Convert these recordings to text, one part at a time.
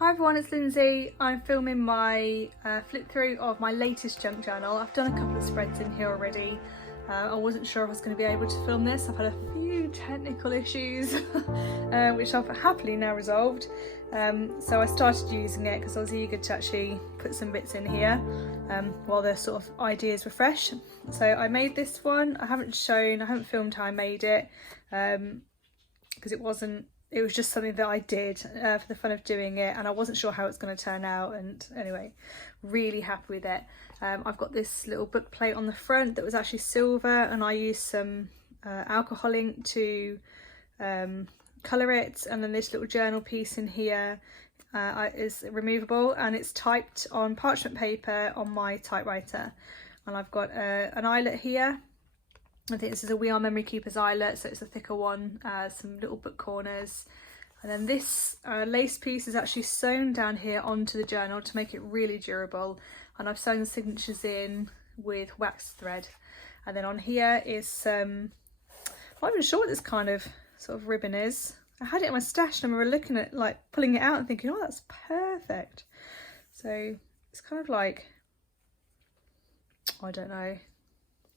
Hi everyone, it's Lindsay. I'm filming my flip through of my latest junk journal. I've done a couple of spreads in here already. I wasn't sure if I was going to be able to film this. I've had a few technical issues which I've happily now resolved. So I started using it because I was eager to actually put some bits in here while the sort of ideas were fresh. So I made this one. I haven't filmed how I made it because it was just something that I did for the fun of doing it, and I wasn't sure how it's going to turn out, and anyway, really happy with it. I've got this little book plate on the front that was actually silver, and I used some alcohol ink to colour it, and then this little journal piece in here is removable, and it's typed on parchment paper on my typewriter. And I've got an eyelet here. I think this is a We Are Memory Keepers eyelet, so it's a thicker one, some little book corners. And then this lace piece is actually sewn down here onto the journal to make it really durable. And I've sewn the signatures in with waxed thread. And then on here is some, I'm not even sure what this kind of sort of ribbon is. I had it in my stash and I remember looking at, like, pulling it out and thinking, oh, that's perfect. So it's kind of like, I don't know.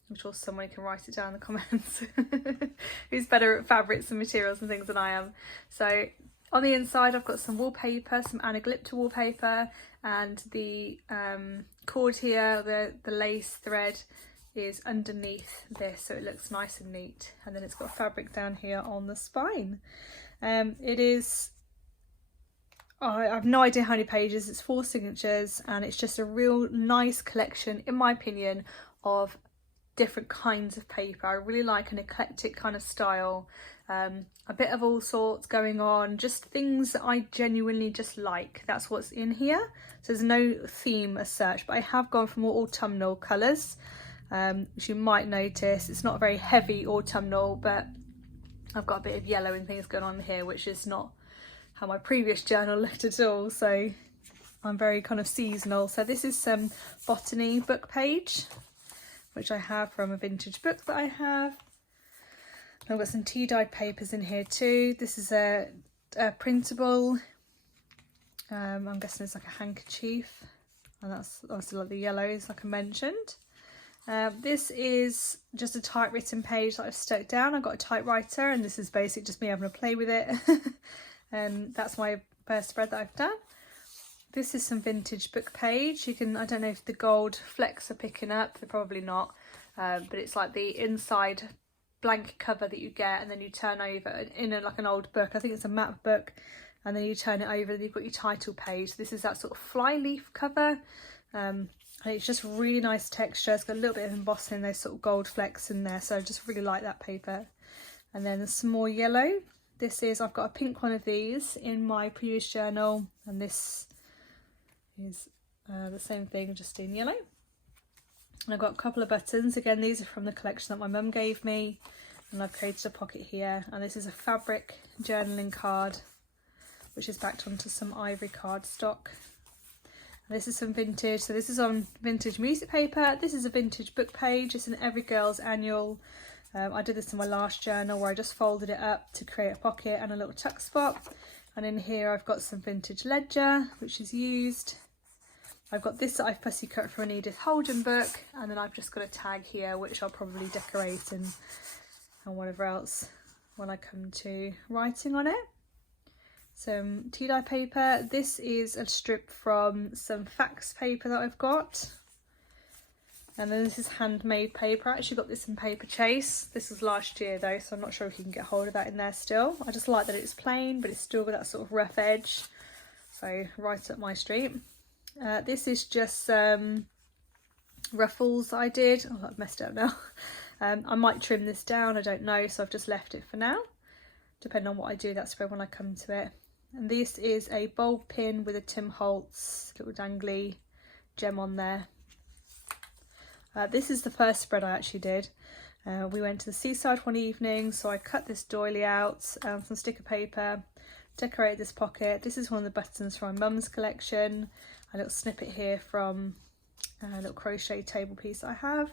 I'm sure someone can write it down in the comments who's better at fabrics and materials and things than I am. So on the inside I've got some wallpaper, some anaglypta wallpaper, and the cord here, the lace thread is underneath this, so it looks nice and neat. And then it's got fabric down here on the spine. It is, I have no idea how many pages, it's 4 signatures, and it's just a real nice collection, in my opinion, of different kinds of paper. I really like an eclectic kind of style, a bit of all sorts going on, just things that I genuinely just like. That's what's in here. So there's no theme as such, but I have gone for more autumnal colours, which you might notice. It's not very heavy autumnal, but I've got a bit of yellow and things going on here, which is not how my previous journal looked at all. So I'm very kind of seasonal. So this is some botany book page, which I have from a vintage book that I have. I've got some tea dyed papers in here too. This is a printable, I'm guessing it's like a handkerchief, and that's obviously like the yellows like I mentioned. This is just a typewritten page that I've stuck down. I've got a typewriter, and this is basically just me having a play with it. And that's my first spread that I've done. This is some vintage book page. You can, I don't know if the gold flecks are picking up, they're probably not, but it's like the inside blank cover that you get, and then you turn over in like an old book. I think it's a map book, and then you turn it over and you've got your title page. This is that sort of fly leaf cover, and it's just really nice texture. It's got a little bit of embossing, those sort of gold flecks in there, so I just really like that paper. And then some more yellow. This is, I've got a pink one of these in my previous journal, and this is the same thing, just in yellow. And I've got a couple of buttons. Again, these are from the collection that my mum gave me, and I've created a pocket here. And this is a fabric journaling card, which is backed onto some ivory cardstock. And this is some vintage, so this is on vintage music paper. This is a vintage book page. It's in Every Girl's Annual. I did this in my last journal where I just folded it up to create a pocket and a little tuck spot. And in here I've got some vintage ledger, which is used. I've got this that I've fussy cut from an Edith Holden book, and then I've just got a tag here which I'll probably decorate and whatever else when I come to writing on it. Some tea dye paper. This is a strip from some fax paper that I've got. And then this is handmade paper. I actually got this in Paper Chase. This was last year though, so I'm not sure if you can get hold of that in there still. I just like that it's plain, but it's still got that sort of rough edge. So right up my street. This is just ruffles I did. Oh, I've messed it up now. I might trim this down, I don't know, so I've just left it for now. Depending on what I do that spread when I come to it. And this is a bulb pin with a Tim Holtz little dangly gem on there. This is the first spread I actually did. We went to the seaside one evening, so I cut this doily out, some sticker paper, decorated this pocket. This is one of the buttons from my mum's collection. A little snippet here from a little crochet table piece I have.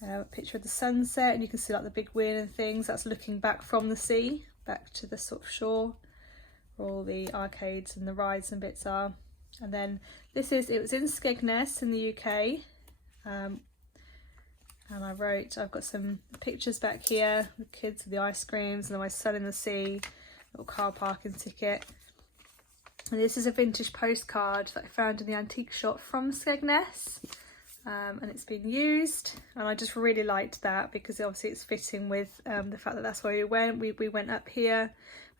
A picture of the sunset, and you can see like the big wind and things. That's looking back from the sea, back to the sort of shore. where all the arcades and the rides and bits are. And then it was in Skegness in the UK. And I've got some pictures back here, the kids with the ice creams, and then my son in the sea, little car parking ticket. And this is a vintage postcard that I found in the antique shop from Skegness. And it's been used, and I just really liked that because obviously it's fitting with the fact that that's where we went. We went up here.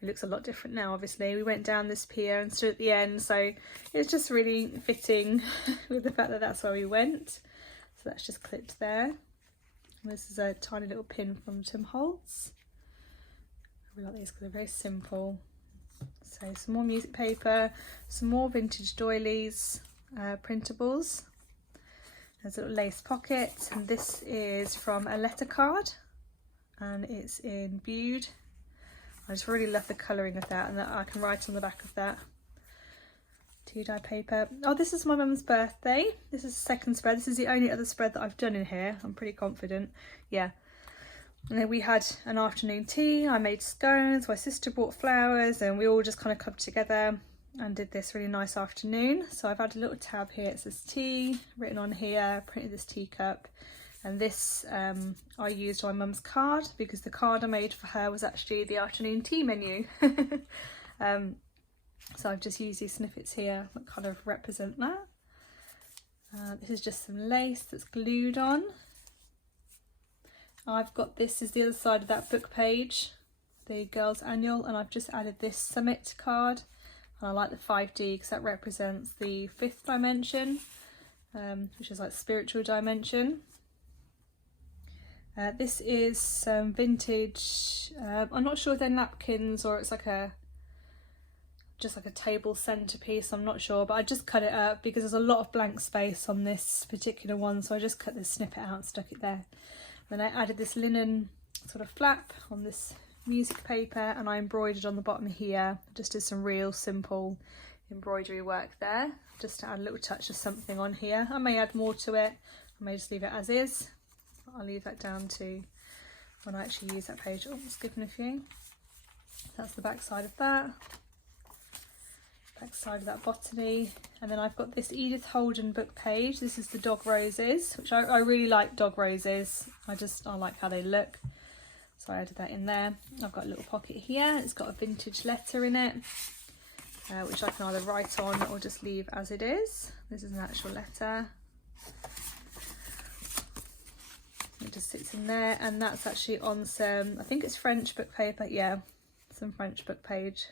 It looks a lot different now, obviously. We went down this pier and stood at the end, so it's just really fitting with the fact that that's where we went. So that's just clipped there. And this is a tiny little pin from Tim Holtz. I really like these because they're very simple. So some more music paper, some more vintage doilies, printables. There's a little lace pocket, and this is from a letter card, and it's in Bude. I just really love the colouring of that, and that I can write on the back of that. Tea-dye paper. Oh, this is my mum's birthday. This is the second spread. This is the only other spread that I've done in here. I'm pretty confident. Yeah. And then we had an afternoon tea. I made scones. My sister brought flowers, and we all just kind of clubbed together and did this really nice afternoon. So I've had a little tab here, it says tea written on here, printed this teacup, and this I used on my mum's card because the card I made for her was actually the afternoon tea menu. So I've just used these snippets here that kind of represent that. This is just some lace that's glued on. I've got this is the other side of that book page, the girls annual, and I've just added this summit card. And I like the 5D because that represents the 5th dimension, which is like spiritual dimension. This is some vintage, I'm not sure if they're napkins or it's like just like a table centerpiece, I'm not sure, but I just cut it up because there's a lot of blank space on this particular one, so I just cut this snippet out and stuck it there. Then I added this linen sort of flap on this music paper, and I embroidered on the bottom here. Just did some real simple embroidery work there, just to add a little touch of something on here. I may add more to it, I may just leave it as is. I'll leave that down to when I actually use that page. Oh, I'm skipping a few. That's the back side of that. Back side of that botany. And then I've got this Edith Holden book page. This is the dog roses, which I really like dog roses. I like how they look. So I added that in there. I've got a little pocket here. It's got a vintage letter in it, which I can either write on or just leave as it is. This is an actual letter. It just sits in there, and that's actually on some, I think it's French book paper. Yeah, some French book page.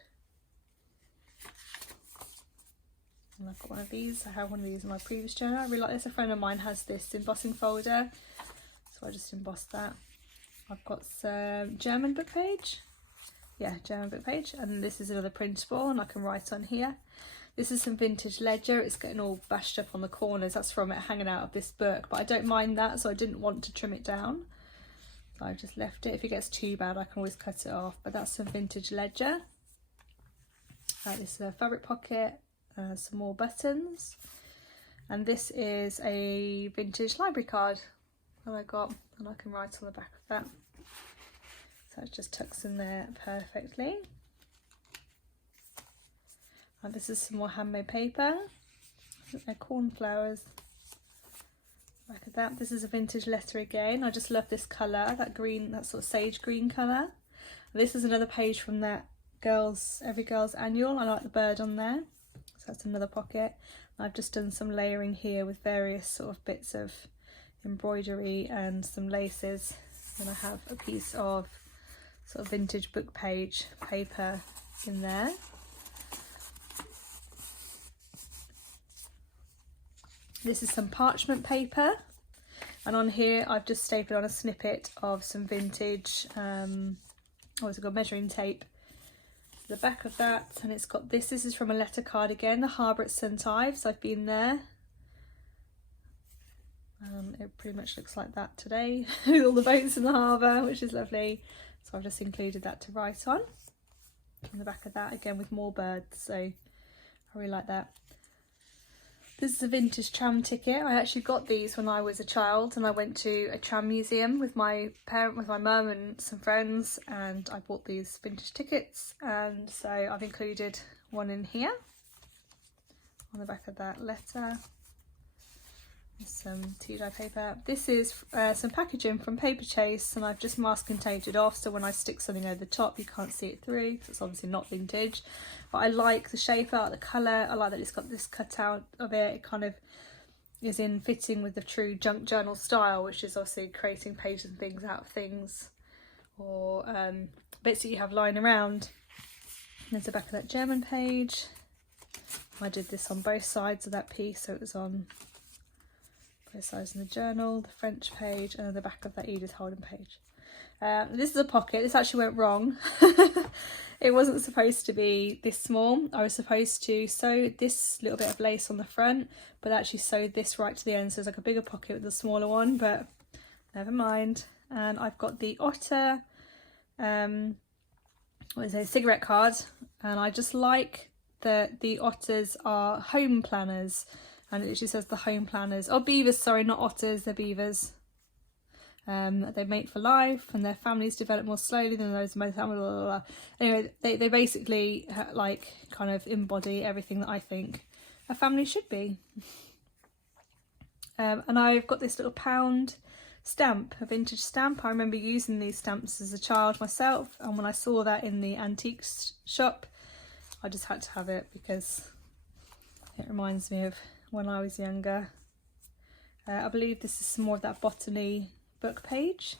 And I've got one of these. I have one of these in my previous journal. I really like this. A friend of mine has this embossing folder, so I just embossed that. I've got some German book page. Yeah, German book page. And this is another printable, and I can write on here. This is some vintage ledger. It's getting all bashed up on the corners. That's from it hanging out of this book, but I don't mind that, so I didn't want to trim it down. So I've just left it. If it gets too bad, I can always cut it off, but that's some vintage ledger. This is a fabric pocket, some more buttons. And this is a vintage library card that I got, and I can write on the back of that. So it just tucks in there perfectly. And this is some more handmade paper. I think they're cornflowers. Back of that. This is a vintage letter again. I just love this colour, that green, that sort of sage green colour. This is another page from that Every Girls Annual. I like the bird on there. So that's another pocket. I've just done some layering here with various sort of bits of embroidery and some laces. And I have a piece of sort of vintage book page paper in there. This is some parchment paper, and on here I've just stapled on a snippet of some vintage, what's it called, measuring tape. The back of that, and it's got this is from a letter card again, the harbour at St Ives. I've been there. It pretty much looks like that today with all the boats in the harbour, which is lovely. So I've just included that to write on. On the back of that again with more birds, so I really like that. This is a vintage tram ticket. I actually got these when I was a child, and I went to a tram museum with my mum and some friends, and I bought these vintage tickets, and so I've included one in here on the back of that letter. Some tea-dye paper. This is some packaging from Paper Chase, and I've just masking taped it off, so when I stick something over the top you can't see it through, because it's obviously not vintage. But I like the shape, I like the colour, I like that it's got this cut out of it. It kind of is in fitting with the true junk journal style, which is obviously creating pages and things out of things, or bits that you have lying around. There's the back of that German page. I did this on both sides of that piece, so it was on both sides in the journal, the French page, and then the back of that Edith Holden page. This is a pocket. This actually went wrong. It wasn't supposed to be this small. I was supposed to sew this little bit of lace on the front, but I actually sewed this right to the end, so it's like a bigger pocket with a smaller one, but never mind. And I've got the Otter cigarette card, and I just like that the Otters are home planners, and it actually says the home planners, oh beavers, sorry, not otters, they're beavers. They mate for life, and their families develop more slowly than those of my family, blah, blah, blah. Anyway, they basically like kind of embody everything that I think a family should be. And I've got this little pound stamp, a vintage stamp. I remember using these stamps as a child myself, and when I saw that in the antiques shop, I just had to have it because it reminds me of when I was younger. I believe this is some more of that botany book page.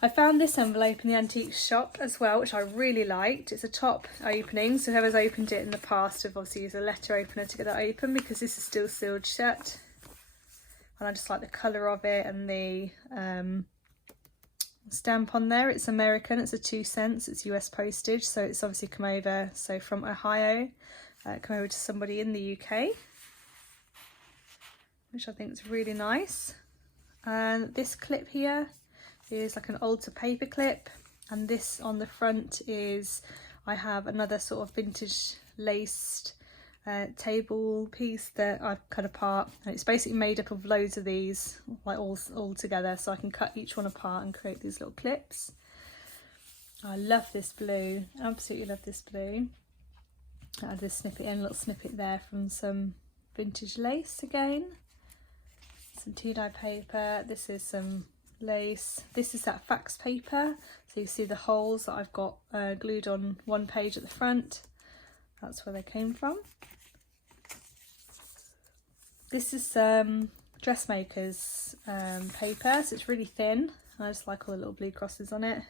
I found this envelope in the antiques shop as well, which I really liked. It's a top opening, so whoever's opened it in the past have obviously used a letter opener to get that open, because this is still sealed shut. And I just like the colour of it, and the stamp on there. It's American, it's a 2 cents, it's US postage, so it's obviously come over, so from Ohio, come over to somebody in the UK, which I think is really nice. And this clip here is like an altar paper clip, and this on the front is, I have another sort of vintage laced table piece that I've cut apart, and it's basically made up of loads of these, like all together, so I can cut each one apart and create these little clips. I love this blue, absolutely love this blue. I add this snippet in, a little snippet there from some vintage lace again. Some tea-dye paper, this is some lace, this is that fax paper, so you see the holes that I've got glued on one page at the front, that's where they came from. This is dressmaker's paper, so it's really thin, I just like all the little blue crosses on it.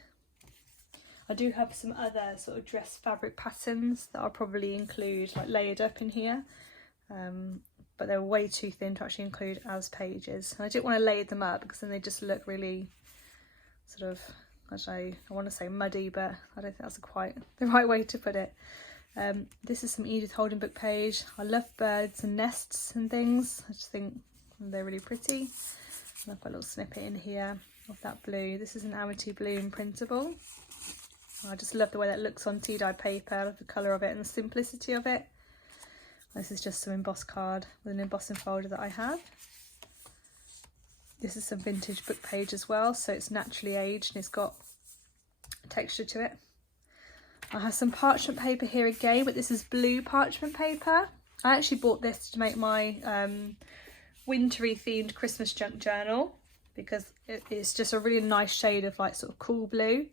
I do have some other sort of dress fabric patterns that I'll probably include like layered up in here, but they're way too thin to actually include as pages. And I didn't want to layer them up because then they just look really sort of, I want to say muddy, but I don't think that's quite the right way to put it. This is some Edith Holden book page. I love birds and nests and things. I just think they're really pretty. And I've got a little snippet in here of that blue. This is an Amity Bloom printable. I just love the way that looks on tea-dye paper. I love the colour of it and the simplicity of it. This is just some embossed card with an embossing folder that I have. This is some vintage book page as well, so it's naturally aged and it's got texture to it. I have some parchment paper here again, but this is blue parchment paper. I actually bought this to make my wintry themed Christmas junk journal, because it's just a really nice shade of like sort of cool blue,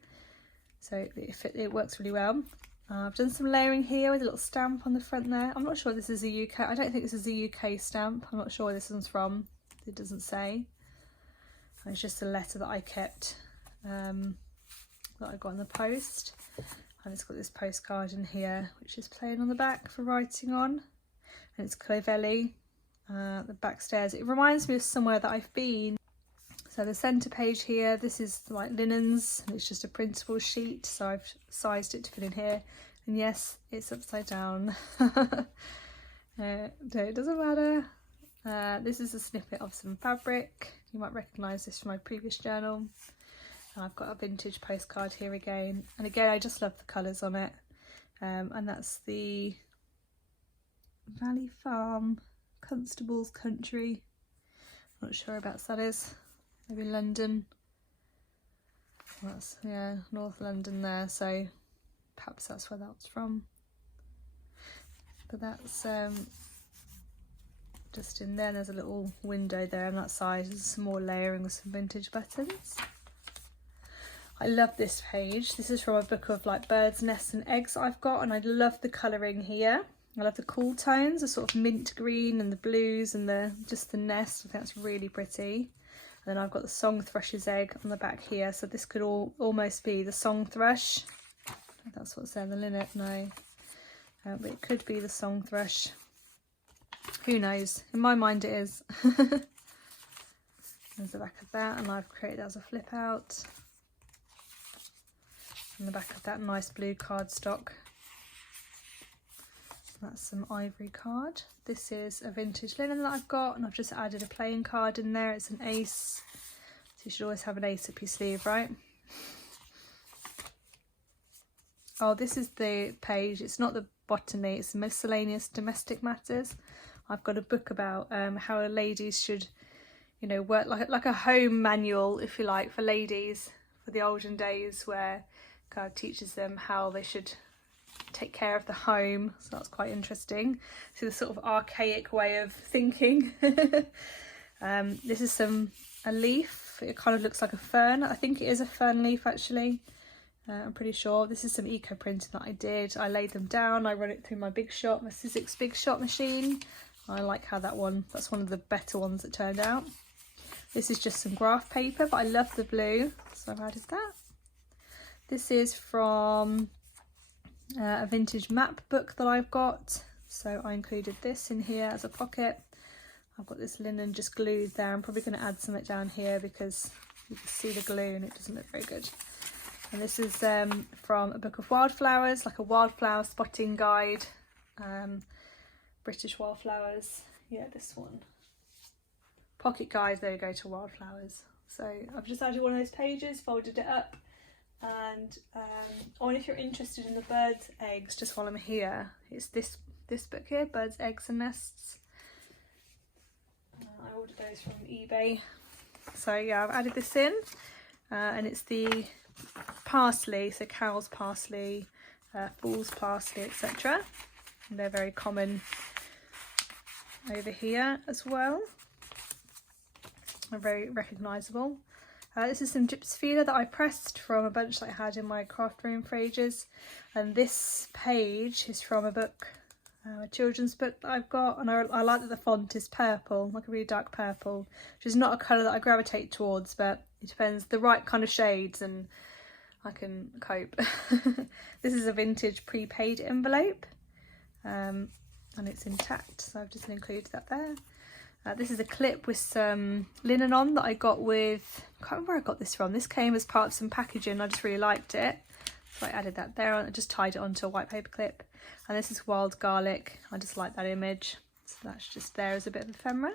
so it works really well. I've done some layering here with a little stamp on the front there. I'm not sure this is a UK, I don't think this is a UK stamp. I'm not sure where this one's from, it doesn't say. It's just a letter that I kept, that I got in the post. And it's got this postcard in here, which is plain on the back for writing on. And it's Clovelly, the back stairs. It reminds me of somewhere that I've been. So the centre page here, this is like linens, and it's just a printable sheet, so I've sized it to fit in here. And yes, it's upside down. No, it doesn't matter. This is a snippet of some fabric. You might recognise this from my previous journal. And I've got a vintage postcard here again. And again, I just love the colours on it. And that's the Valley Farm Constable's Country. Not sure whereabouts that is. Maybe London. That's, yeah, North London there, so perhaps that's where that's from. But that's just in there. There's a little window there on that side. There's some more layering with some vintage buttons. I love this page. This is from a book of like birds, nests and eggs I've got, and I love the colouring here. I love the cool tones, the sort of mint green and the blues and just the nest. I think that's really pretty. And then I've got the song thrush's egg on the back here, so this could almost be the song thrush. I think that's what's there in the linnet, no. But it could be the song thrush. Who knows? In my mind it is. There's the back of that, and I've created that as a flip out. And the back of that nice blue cardstock. That's some ivory card. This is a vintage linen that I've got, and I've just added a playing card in there. It's an ace. So you should always have an ace up your sleeve, right? Oh, this is the page. It's not the botany, it's miscellaneous domestic matters. I've got a book about how ladies should, you know, work like a home manual, if you like, for ladies for the olden days, where kind of teaches them how they should take care of the home. So that's quite interesting. So the sort of archaic way of thinking. This is a leaf. It kind of looks like a fern. I think it is a fern leaf actually. I'm pretty sure. This is some eco printing that I did. I laid them down. I run it through my Sizzix Big Shot machine. I like how that's one of the better ones that turned out. This is just some graph paper, but I love the blue, so I've added that. This is from a vintage map book that I've got, so I included this in here as a pocket. I've got this linen just glued there. I'm probably going to add something down here because you can see the glue and it doesn't look very good. And this is from a book of wildflowers, like a wildflower spotting guide. British wildflowers, yeah, this one. Pocket guide, there you go, to wildflowers. So I've just added one of those pages, folded it up. And and if you're interested in the birds' eggs, just while I'm here, it's this book here, Birds, Eggs and Nests. I ordered those from eBay. So yeah, I've added this in, and it's the parsley, so cow's parsley, fool's parsley, etc. And they're very common over here as well. They're very recognisable. This is some gypsophilia that I pressed from a bunch that I had in my craft room for ages. And this page is from a book, a children's book that I've got. And I like that the font is purple, like a really dark purple, which is not a colour that I gravitate towards, but it depends, the right kind of shades and I can cope. This is a vintage prepaid envelope, and it's intact, so I've just included that there. This is a clip with some linen on that I got with, I can't remember where I got this from. This came as part of some packaging. I just really liked it, so I added that there. I just tied it onto a white paper clip. And this is wild garlic. I just like that image, so that's just there as a bit of ephemera.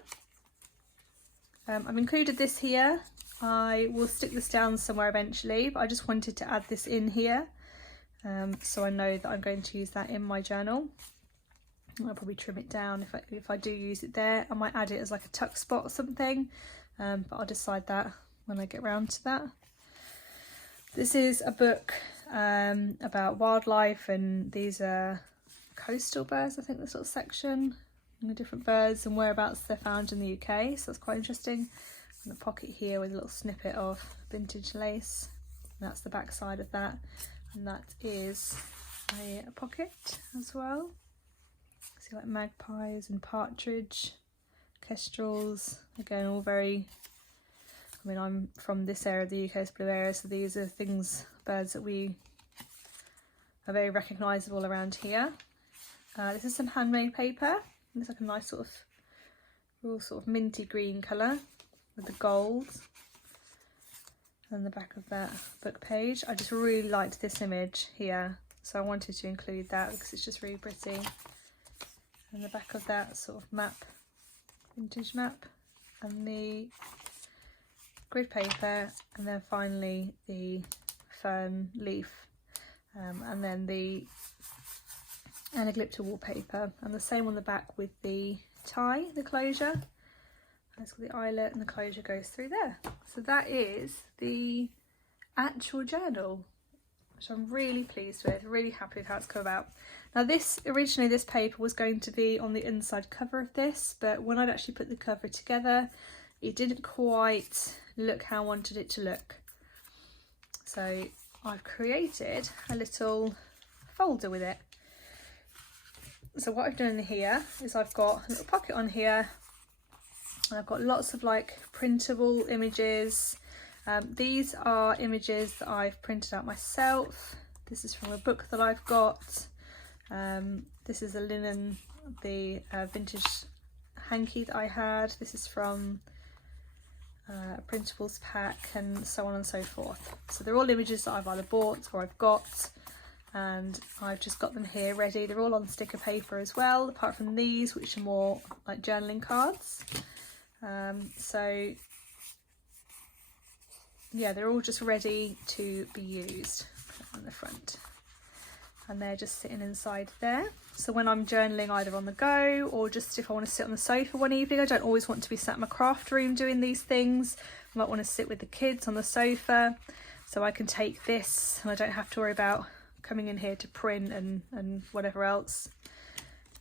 I've included this here. I will stick this down somewhere eventually, but I just wanted to add this in here, so I know that I'm going to use that in my journal. I'll probably trim it down if I do use it there. I might add it as like a tuck spot or something, but I'll decide that when I get round to that. This is a book about wildlife, and these are coastal birds, I think, the sort of section, and the different birds and whereabouts they're found in the UK, so that's quite interesting. And a pocket here with a little snippet of vintage lace, and that's the back side of that, and that is a pocket as well. See, like magpies and partridge, kestrels, again all very, I mean, I'm from this area of the UK, it's blue area, so these are birds that we are very recognisable around here. This is some handmade paper. It's like a nice sort of real sort of minty green colour with the gold. And the back of that book page, I just really liked this image here, so I wanted to include that because it's just really pretty. And the back of that sort of map, vintage map, and the grid paper, and then finally the fern leaf, and then the anaglypta wallpaper, and the same on the back with the tie the closure. It's got the eyelet and the closure goes through there. So that is the actual journal, which I'm really pleased with, really happy with how it's come about. Now originally this paper was going to be on the inside cover of this, but when I'd actually put the cover together, it didn't quite look how I wanted it to look. So I've created a little folder with it. So what I've done in here is I've got a little pocket on here, and I've got lots of like printable images. These are images that I've printed out myself. This is from a book that I've got. This is a linen, the vintage hanky that I had. This is from a printables pack, and so on and so forth. So they're all images that I've either bought or I've got, and I've just got them here ready. They're all on sticker paper as well, apart from these, which are more like journaling cards. So yeah, they're all just ready to be used on the front, and they're just sitting inside there. So when I'm journaling either on the go or just if I want to sit on the sofa one evening, I don't always want to be sat in my craft room doing these things. I might want to sit with the kids on the sofa, so I can take this and I don't have to worry about coming in here to print and whatever else.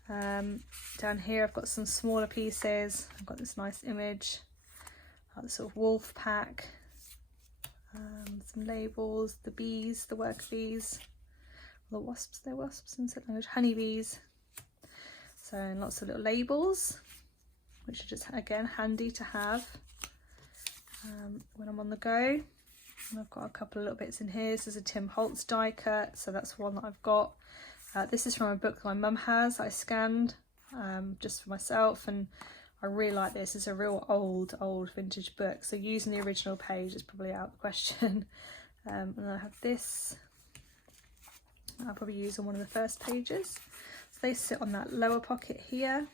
Down here I've got some smaller pieces. I've got this nice image, the sort of wolf pack, some labels, the bees, the worker bees, the wasps, they're wasps in certain language, honeybees. So, and lots of little labels, which are just again handy to have when I'm on the go. And I've got a couple of little bits in here. This is a Tim Holtz die cut, so that's one that I've got. This is from a book that my mum has, I scanned just for myself, and I really like this. It's a real old vintage book, so using the original page is probably out of the question. And then I have this, I'll probably use on one of the first pages. So they sit on that lower pocket here.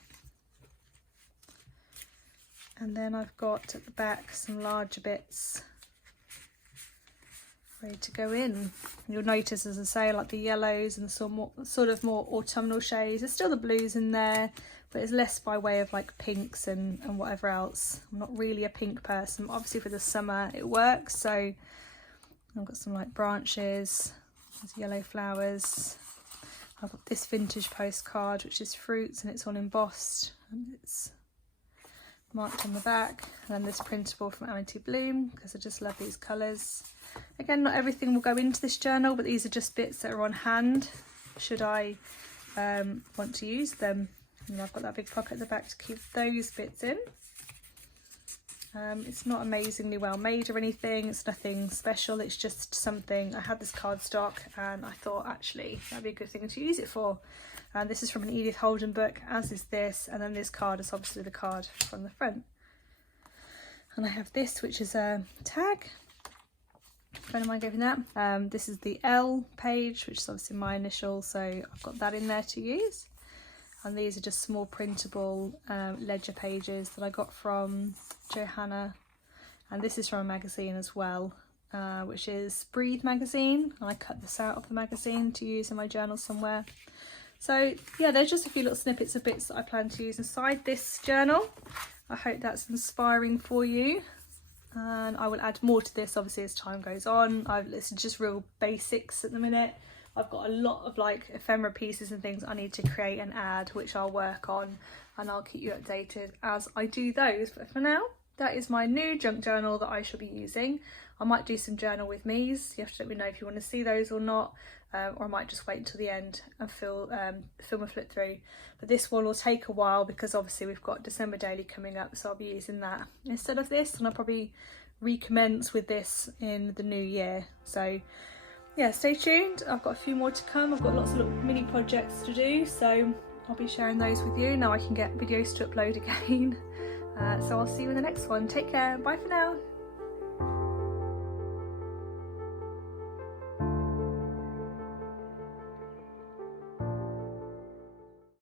And then I've got at the back some larger bits ready to go in. You'll notice, as I say, like the yellows and some sort of more autumnal shades. There's still the blues in there, but it's less by way of like pinks and whatever else. I'm not really a pink person. Obviously for the summer it works, so I've got some like branches, there's yellow flowers. I've got this vintage postcard which is fruits, and it's all embossed and it's marked on the back. And then this printable from Amity Bloom, because I just love these colours. Again, not everything will go into this journal, but these are just bits that are on hand should I want to use them. And I've got that big pocket at the back to keep those bits in. It's not amazingly well made or anything, it's nothing special, it's just something. I had this cardstock and I thought actually that'd be a good thing to use it for. And this is from an Edith Holden book, as is this, and then this card is obviously the card from the front. And I have this, which is a tag. A friend of mine gave me that. This is the L page, which is obviously my initial, so I've got that in there to use. And these are just small printable ledger pages that I got from Johanna. And this is from a magazine as well, which is Breathe magazine. And I cut this out of the magazine to use in my journal somewhere. So yeah, there's just a few little snippets of bits that I plan to use inside this journal. I hope that's inspiring for you. And I will add more to this obviously as time goes on. It's just real basics at the minute. I've got a lot of like ephemera pieces and things I need to create and add, which I'll work on, and I'll keep you updated as I do those. But for now, that is my new junk journal that I shall be using. I might do some journal with me's. You have to let me know if you want to see those or not, or I might just wait until the end and film a flip through. But this one will take a while because obviously we've got December daily coming up, so I'll be using that instead of this, and I'll probably recommence with this in the new year. So yeah, stay tuned. I've got a few more to come. I've got lots of little mini projects to do, so I'll be sharing those with you. Now I can get videos to upload again. So I'll see you in the next one. Take care. Bye for now.